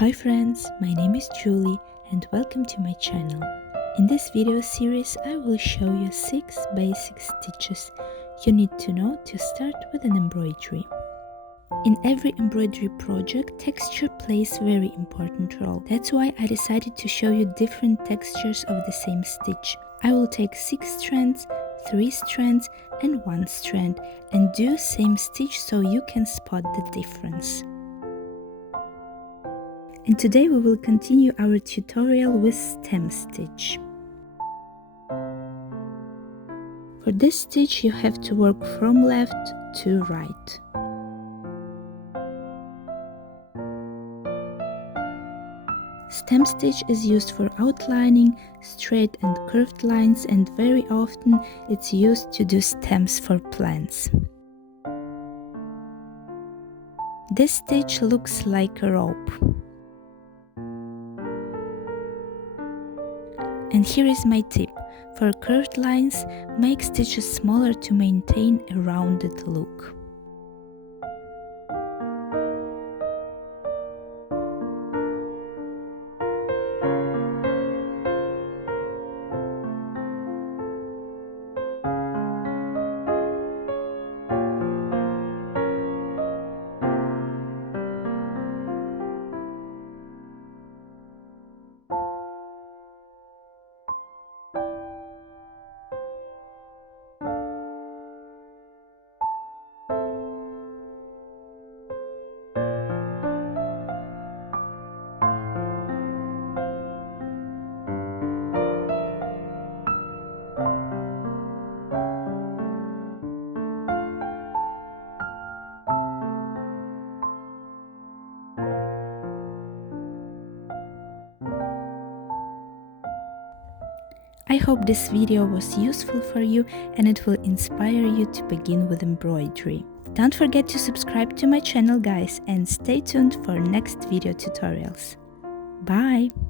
Hi friends, my name is Julie and welcome to my channel. In this video series I will show you 6 basic stitches you need to know to start with an embroidery. In every embroidery project, texture plays a very important role. That's why I decided to show you different textures of the same stitch. I will take 6 strands, 3 strands and 1 strand and do same stitch so you can spot the difference. And today we will continue our tutorial with stem stitch. For this stitch you have to work from left to right. Stem stitch is used for outlining straight and curved lines, and very often it's used to do stems for plants. This stitch looks like a rope. And here is my tip. For curved lines, make stitches smaller to maintain a rounded look. I hope this video was useful for you and it will inspire you to begin with embroidery. Don't forget to subscribe to my channel guys and stay tuned for next video tutorials. Bye!